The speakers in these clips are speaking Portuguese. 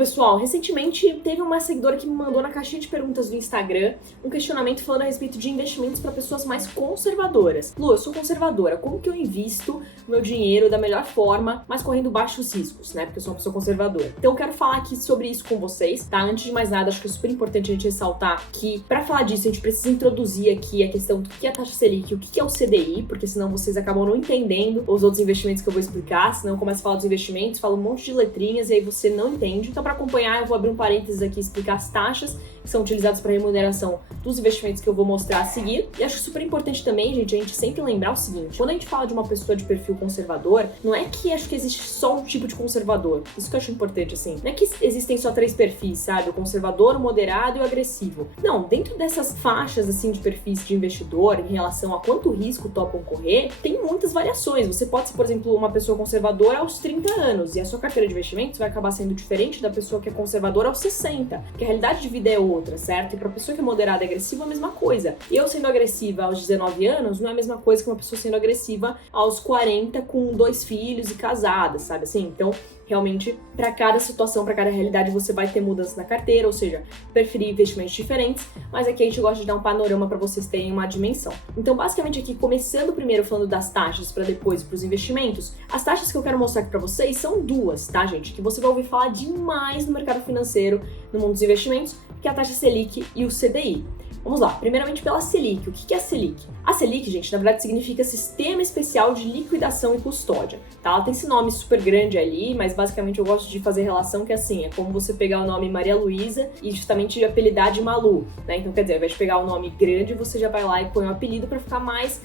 pessoal, recentemente teve uma seguidora que me mandou na caixinha de perguntas do Instagram um questionamento falando a respeito de investimentos para pessoas mais conservadoras. Lu, eu sou conservadora, como que eu invisto o meu dinheiro da melhor forma, mas correndo baixos riscos, né? Porque eu sou uma pessoa conservadora. Então eu quero falar aqui sobre isso com vocês, tá? Antes de mais nada, acho que é super importante a gente ressaltar que, para falar disso, a gente precisa introduzir aqui a questão do que é a taxa Selic e o que é o CDI, porque senão vocês acabam não entendendo os outros investimentos que eu vou explicar, senão eu começo a falar dos investimentos, falo um monte de letrinhas e aí você não entende. Então, para acompanhar, eu vou abrir um parênteses aqui e explicar as taxas que são utilizadas para remuneração dos investimentos que eu vou mostrar a seguir. E acho super importante também, gente, a gente sempre lembrar o seguinte: quando a gente fala de uma pessoa de perfil conservador, não é que acho que existe só um tipo de conservador. Isso que eu acho importante, assim. Não é que existem só 3 perfis, sabe? O conservador, o moderado e o agressivo. Não, dentro dessas faixas, assim, de perfis de investidor, em relação a quanto risco topam correr, tem muitas variações. Você pode ser, por exemplo, uma pessoa conservadora aos 30 anos e a sua carteira de investimentos vai acabar sendo diferente da pessoa que é conservadora aos 60, porque a realidade de vida é outra, certo? E para pessoa que é moderada e agressiva, é a mesma coisa. Eu sendo agressiva aos 19 anos não é a mesma coisa que uma pessoa sendo agressiva aos 40 com 2 filhos e casada, sabe assim? Então, realmente, para cada situação, para cada realidade, você vai ter mudança na carteira, ou seja, preferir investimentos diferentes, mas aqui a gente gosta de dar um panorama para vocês terem uma dimensão. Então, basicamente aqui, começando primeiro falando das taxas, para depois para os investimentos, as taxas que eu quero mostrar aqui para vocês são duas, tá, gente? Que você vai ouvir falar demais no mercado financeiro, no mundo dos investimentos, que é a taxa Selic e o CDI. Vamos lá, primeiramente pela Selic. O que é a Selic? A Selic, gente, na verdade significa Sistema Especial de Liquidação e Custódia, tá? Ela tem esse nome super grande ali, mas basicamente eu gosto de fazer relação que assim, é como você pegar o nome Maria Luísa e justamente apelidar de Malu, né? Então, quer dizer, ao invés de pegar o nome grande, você já vai lá e põe o apelido para ficar mais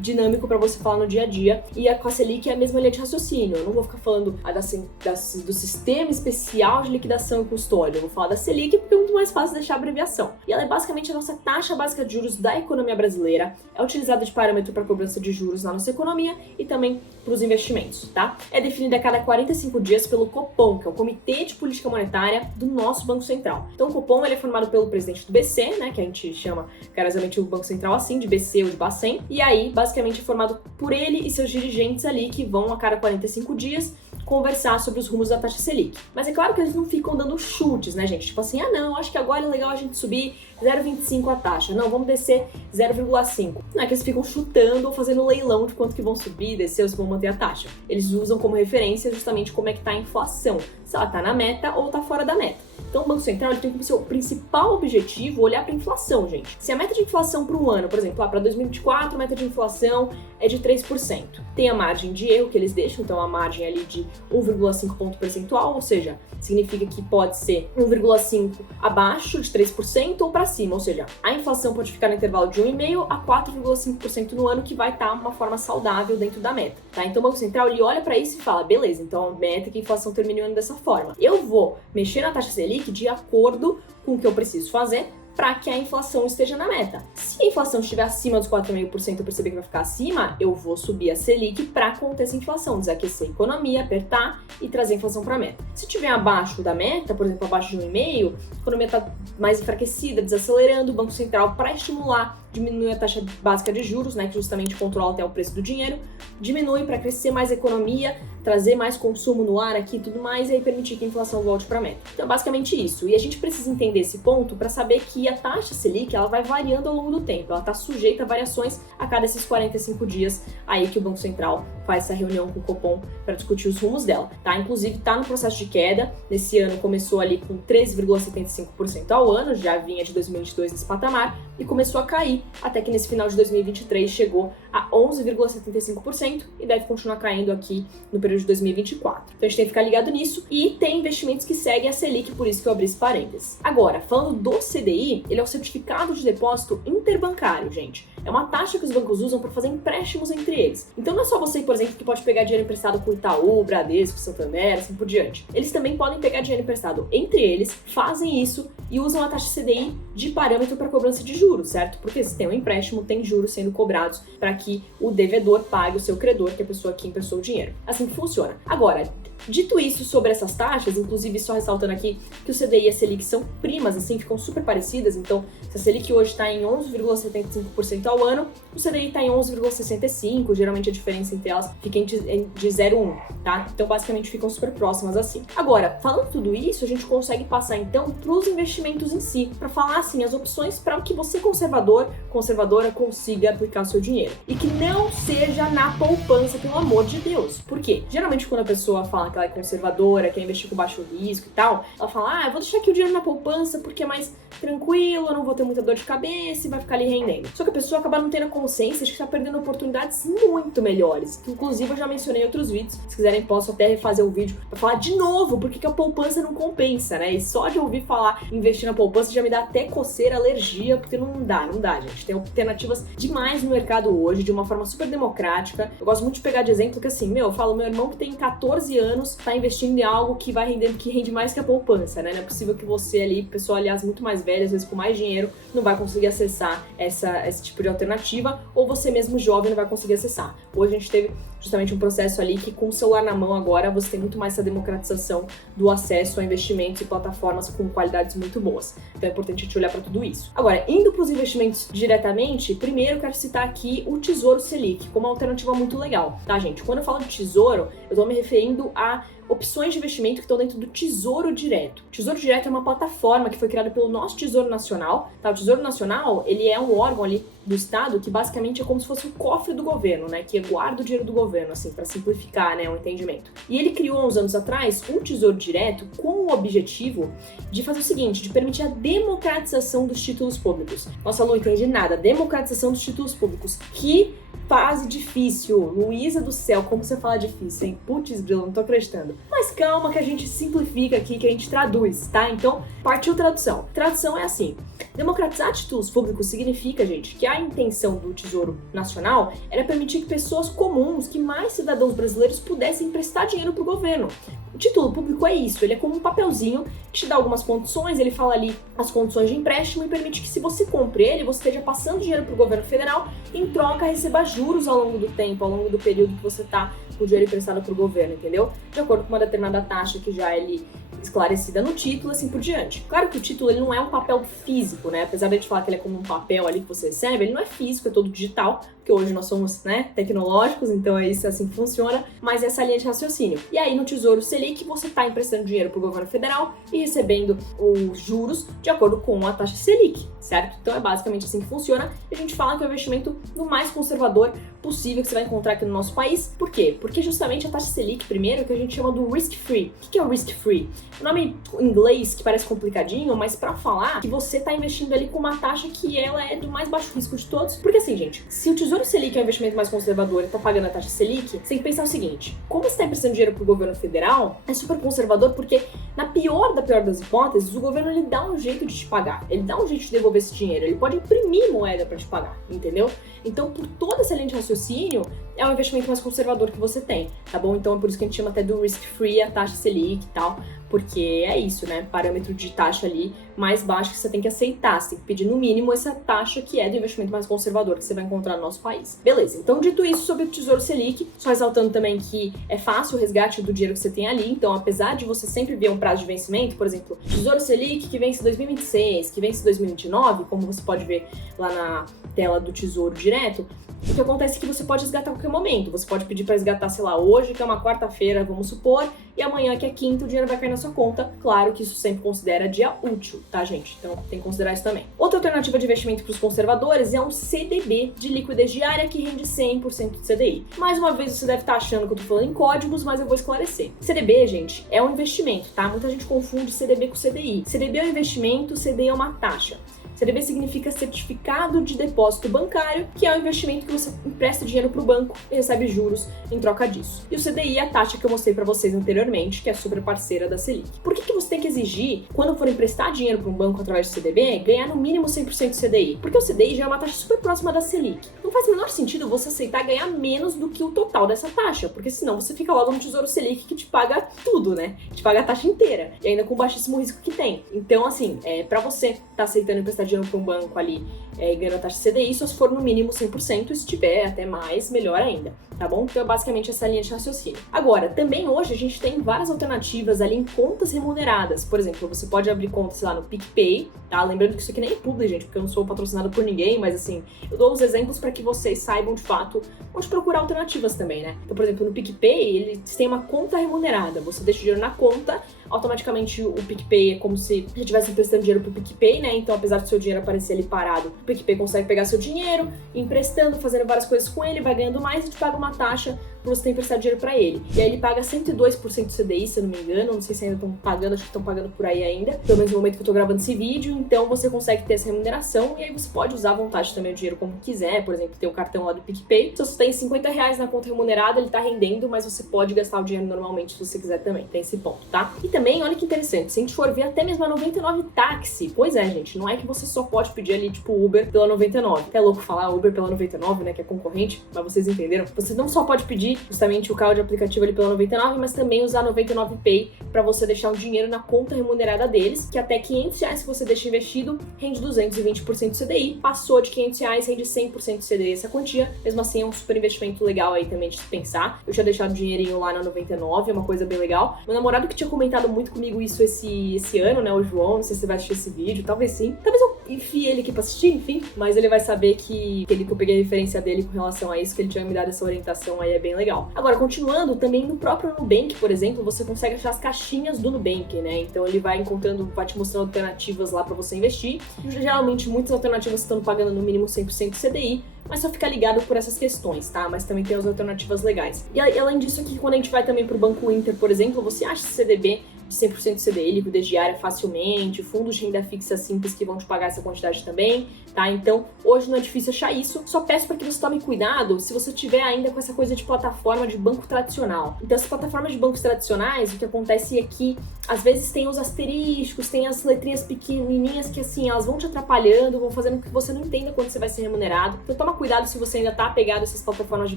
dinâmico para você falar no dia a dia. E com a Selic é a mesma linha de raciocínio. Eu não vou ficar falando do Sistema Especial de Liquidação e Custódia. Eu vou falar da Selic porque é muito mais fácil deixar a abreviação. E ela é basicamente a nossa taxa básica de juros da economia brasileira. É utilizada de parâmetro para cobrança de juros na nossa economia e também para os investimentos, tá? É definida a cada 45 dias pelo Copom, que é o Comitê de Política Monetária do nosso Banco Central. Então o Copom ele é formado pelo presidente do BC, né, que a gente chama carinhosamente o Banco Central assim, de BC ou de Bacen, e aí basicamente é formado por ele e seus dirigentes ali que vão a cada 45 dias conversar sobre os rumos da taxa Selic. Mas é claro que eles não ficam dando chutes, né, gente? Tipo assim, não, acho que agora é legal a gente subir 0,25 a taxa. Não, vamos descer 0,5. Não é que eles ficam chutando ou fazendo leilão de quanto que vão subir, descer ou se vão manter a taxa. Eles usam como referência justamente como é que tá a inflação. Se ela tá na meta ou tá fora da meta. Então o Banco Central ele tem como seu principal objetivo olhar para a inflação, gente. Se a meta de inflação para um ano, por exemplo, para 2024, a meta de inflação é de 3%. Tem a margem de erro que eles deixam, então a margem ali de 1,5 ponto percentual, ou seja, significa que pode ser 1,5 abaixo de 3% ou para cima, ou seja, a inflação pode ficar no intervalo de 1,5 a 4,5% no ano, que vai estar uma forma saudável dentro da meta, tá? Então o Banco Central ele olha para isso e fala, beleza, então a meta é que a inflação termine o ano dessa forma. Eu vou mexer na taxa Selic de acordo com o que eu preciso fazer para que a inflação esteja na meta. Se a inflação estiver acima dos 4,5%, eu perceber que vai ficar acima, eu vou subir a Selic para conter essa inflação, desaquecer a economia, apertar e trazer a inflação para a meta. Se estiver abaixo da meta, por exemplo, abaixo de 1,5%, a economia está mais enfraquecida, desacelerando, o Banco Central, para estimular, diminui a taxa básica de juros, né, que justamente controla até o preço do dinheiro, diminui para crescer mais a economia, trazer mais consumo no ar aqui e tudo mais, e aí permitir que a inflação volte para a meta. Então, basicamente isso. E a gente precisa entender esse ponto para saber que a taxa Selic, ela vai variando ao longo do tempo. Ela está sujeita a variações a cada esses 45 dias aí que o Banco Central faz essa reunião com o Copom para discutir os rumos dela, tá? Inclusive, está no processo de queda. Nesse ano começou ali com 13,75% ao ano, já vinha de 2022 nesse patamar, e começou a cair, até que nesse final de 2023 chegou a 11,75% e deve continuar caindo aqui no período de 2024. Então a gente tem que ficar ligado nisso, e tem investimentos que seguem a Selic, por isso que eu abri esse parênteses. Agora, falando do CDI, ele é o Certificado de Depósito Interbancário, gente. É uma taxa que os bancos usam para fazer empréstimos entre eles. Então não é só você, por exemplo, que pode pegar dinheiro emprestado com Itaú, Bradesco, Santander, assim por diante. Eles também podem pegar dinheiro emprestado entre eles, fazem isso e usam a taxa CDI de parâmetro para cobrança de juros, certo? Porque se tem um empréstimo, tem juros sendo cobrados para que o devedor pague o seu credor, que é a pessoa que emprestou o dinheiro. Assim que funciona. Agora, Dito isso sobre essas taxas, inclusive só ressaltando aqui que o CDI e a Selic são primas, assim, ficam super parecidas. Então, se a Selic hoje está em 11,75% ao ano, o CDI está em 11,65%. Geralmente a diferença entre elas fica de 0,1, tá? Então, basicamente, ficam super próximas assim. Agora, falando tudo isso, a gente consegue passar, então, para os investimentos em si, para falar, assim, as opções para que você, conservadora, consiga aplicar o seu dinheiro. E que não seja na poupança, pelo amor de Deus. Por quê? Geralmente, quando a pessoa fala que ela é conservadora, quer investir com baixo risco e tal, ela fala, eu vou deixar aqui o dinheiro na poupança porque é mais tranquilo, eu não vou ter muita dor de cabeça e vai ficar ali rendendo. Só que a pessoa acaba não tendo a consciência de que está perdendo oportunidades muito melhores, que inclusive eu já mencionei em outros vídeos. Se quiserem, posso até refazer o vídeo para falar de novo porque a poupança não compensa, né? E só de ouvir falar investir na poupança já me dá até coceira, alergia, porque não dá, gente. Tem alternativas demais no mercado hoje, de uma forma super democrática. Eu gosto muito de pegar de exemplo que assim, eu falo, meu irmão que tem 14 anos tá investindo em algo que vai render, que rende mais que a poupança, né? Não é possível que você ali, pessoa, aliás, muito mais velha, às vezes com mais dinheiro, não vai conseguir acessar esse tipo de alternativa, ou você mesmo jovem não vai conseguir acessar. Hoje a gente teve justamente um processo ali que com o celular na mão agora você tem muito mais essa democratização do acesso a investimentos e plataformas com qualidades muito boas. Então é importante a gente olhar para tudo isso. Agora, indo para os investimentos diretamente, primeiro eu quero citar aqui o Tesouro Selic como uma alternativa muito legal, tá, gente? Quando eu falo de tesouro, eu tô me referindo a opções de investimento que estão dentro do Tesouro Direto. O Tesouro Direto é uma plataforma que foi criada pelo nosso Tesouro Nacional, tá? O Tesouro Nacional, ele é um órgão ali do Estado que basicamente é como se fosse o cofre do governo, né? Que guarda o dinheiro do governo, assim, para simplificar, né, o entendimento. E ele criou, há uns anos atrás, um Tesouro Direto com o objetivo de fazer o seguinte, de permitir a democratização dos títulos públicos. Nossa, Lu, não entendi nada. Democratização dos títulos públicos. Que fase difícil. Luísa do céu, como você fala difícil, hein? Putz, Brila, não tô acreditando. Mas calma que a gente simplifica aqui, que a gente traduz, tá? Então, partiu tradução. Tradução é assim. Democratizar títulos públicos significa, gente, que a intenção do Tesouro Nacional era permitir que pessoas comuns, que mais cidadãos brasileiros pudessem emprestar dinheiro pro governo. O título público é isso, ele é como um papelzinho que te dá algumas condições, ele fala ali as condições de empréstimo e permite que se você compre ele, você esteja passando dinheiro pro governo federal, em troca receba juros ao longo do tempo, ao longo do período que você tá com o dinheiro emprestado pro governo, entendeu? De acordo com uma determinada taxa que já é ali esclarecida no título, assim por diante. Claro que o título ele não é um papel físico, né? Apesar de a gente falar que ele é como um papel ali que você recebe, ele não é físico, é todo digital, porque hoje nós somos, né, tecnológicos, então é isso, assim que funciona, mas essa linha de raciocínio. E aí no Tesouro Selic você tá emprestando dinheiro pro governo federal e recebendo os juros de acordo com a taxa Selic, certo? Então é basicamente assim que funciona e a gente fala que é o investimento do mais conservador possível que você vai encontrar aqui no nosso país. Por quê? Porque justamente a taxa Selic, primeiro, que a gente chama do risk-free. O que é o risk-free? O nome em inglês que parece complicadinho, mas pra falar que você tá investindo ali com uma taxa que ela é do mais baixo risco de todos. Porque assim, gente, se o Tesouro Selic é o investimento mais conservador e tá pagando a taxa Selic, você tem que pensar o seguinte, como você tá emprestando dinheiro pro governo federal, é super conservador porque na pior das hipóteses, o governo ele dá um jeito de te pagar, ele dá um jeito de devolver esse dinheiro, ele pode imprimir moeda pra te pagar, entendeu? Então, por toda essa linha de raciocínio, é o investimento mais conservador que você tem, tá bom? Então, é por isso que a gente chama até do risk-free, a taxa Selic e tal, porque é isso, né? Parâmetro de taxa ali mais baixo que você tem que aceitar, você tem que pedir no mínimo essa taxa que é do investimento mais conservador que você vai encontrar no nosso país. Beleza, então dito isso sobre o Tesouro Selic, só ressaltando também que é fácil o resgate do dinheiro que você tem ali, então apesar de você sempre ver um prazo de vencimento, por exemplo, Tesouro Selic que vence em 2026, que vence em 2029, como você pode ver lá na tela do Tesouro Direto, o que acontece é que você pode resgatar a qualquer momento. Você pode pedir para resgatar, sei lá, hoje, que é uma quarta-feira, vamos supor, e amanhã, que é quinta, o dinheiro vai cair na sua conta. Claro que isso sempre considera dia útil, tá, gente? Então tem que considerar isso também. Outra alternativa de investimento para os conservadores é um CDB de liquidez diária que rende 100% de CDI. Mais uma vez, você deve estar achando que eu tô falando em códigos, mas eu vou esclarecer. CDB, gente, é um investimento, tá? Muita gente confunde CDB com CDI. CDB é um investimento, CDI é uma taxa. CDB significa Certificado de Depósito Bancário, que é o investimento que você empresta dinheiro para o banco e recebe juros em troca disso. E o CDI é a taxa que eu mostrei para vocês anteriormente, que é super parceira da Selic. Por que você tem que exigir, quando for emprestar dinheiro para um banco através do CDB, ganhar no mínimo 100% CDI? Porque o CDI já é uma taxa super próxima da Selic. Não faz o menor sentido você aceitar ganhar menos do que o total dessa taxa, porque senão você fica logo no Tesouro Selic que te paga tudo, né? Te paga a taxa inteira, e ainda com o baixíssimo risco que tem. Então, assim, para você tá aceitando emprestar dinheiro para um banco ali ganhando a taxa CDI, só se for no mínimo 100%, se tiver até mais, melhor ainda, tá bom? Então é basicamente essa linha de raciocínio. Agora, também hoje a gente tem várias alternativas ali em contas remuneradas. Por exemplo, você pode abrir contas lá no PicPay, tá? Lembrando que isso aqui nem é publi, gente, porque eu não sou patrocinado por ninguém, mas assim, eu dou os exemplos para que vocês saibam de fato onde procurar alternativas também, né? Então, por exemplo, no PicPay, eles têm uma conta remunerada. Você deixa o dinheiro na conta, automaticamente o PicPay é como se já estivesse emprestando dinheiro pro PicPay, né? Então, apesar do seu dinheiro aparecer ali parado, o PicPay consegue pegar seu dinheiro, emprestando, fazendo várias coisas com ele, vai ganhando mais e te paga uma taxa por você ter emprestado dinheiro pra ele. E aí ele paga 102% do CDI, se eu não me engano, não sei se ainda estão pagando, acho que estão pagando por aí ainda, pelo menos no momento que eu tô gravando esse vídeo, então você consegue ter essa remuneração e aí você pode usar à vontade também o dinheiro como quiser, por exemplo, ter o cartão lá do PicPay. Se você tem R$50 na conta remunerada, ele tá rendendo, mas você pode gastar o dinheiro normalmente se você quiser também, tem esse ponto, tá? E também, olha que interessante, se a gente for ver até mesmo a 99 táxi, pois é, gente, não é que você só pode pedir ali, tipo, Uber pela 99. É louco falar Uber pela 99, né, que é concorrente, mas vocês entenderam? Você não só pode pedir justamente o carro de aplicativo ali pela 99, mas também usar 99 Pay para você deixar um dinheiro na conta remunerada deles, que até R$500 que você deixa investido rende 220% do CDI, passou de R$500 rende 100% do CDI essa quantia, mesmo assim é um super investimento legal aí também de se pensar. Eu tinha deixado dinheirinho lá na 99, é uma coisa bem legal. Meu namorado que tinha comentado muito comigo isso esse ano, né, o João, não sei se você vai assistir esse vídeo, talvez sim, talvez eu enfie ele aqui pra assistir, enfim, mas ele vai saber que eu peguei a referência dele com relação a isso, que ele tinha me dado essa orientação aí, é bem legal. Agora, continuando, também no próprio Nubank, por exemplo, você consegue achar as caixinhas do Nubank, né? Então ele vai te mostrando alternativas lá pra você investir. E, geralmente, muitas alternativas estão pagando no mínimo 100% CDI, mas só fica ligado por essas questões, tá? Mas também tem as alternativas legais. E além disso aqui, quando a gente vai também pro Banco Inter, por exemplo, você acha CDB de 100% CDI, liquidez diária facilmente, fundos de renda fixa simples que vão te pagar essa quantidade também, tá? Então, hoje não é difícil achar isso. Só peço para que você tome cuidado se você tiver ainda com essa coisa de plataforma de banco tradicional. Então, essas plataformas de bancos tradicionais, o que acontece é que às vezes tem os asteriscos, tem as letrinhas pequenininhas que assim, elas vão te atrapalhando, vão fazendo com que você não entenda quando você vai ser remunerado. Então, toma cuidado se você ainda tá apegado a essas plataformas de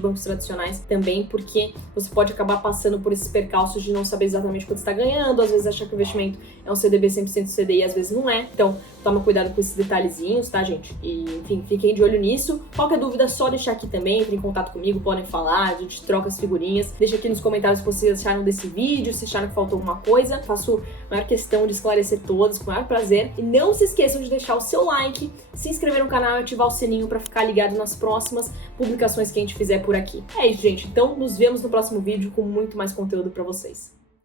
bancos tradicionais também, porque você pode acabar passando por esses percalços de não saber exatamente quanto você tá ganhando, às vezes achar que o investimento é um CDB 100% CDI, às vezes não é. Então, toma cuidado com esses detalhezinhos, tá, gente? E, enfim, fiquem de olho nisso. Qualquer dúvida é só deixar aqui também, entre em contato comigo, podem falar, a gente troca as figurinhas. Deixa aqui nos comentários o que vocês acharam desse vídeo, se acharam que faltou alguma coisa. Faço a maior questão de esclarecer todas, com o maior prazer. E não se esqueçam de deixar o seu like, se inscrever no canal e ativar o sininho pra ficar ligado nas próximas publicações que a gente fizer por aqui. É isso, gente. Então, nos vemos no próximo vídeo com muito mais conteúdo pra vocês.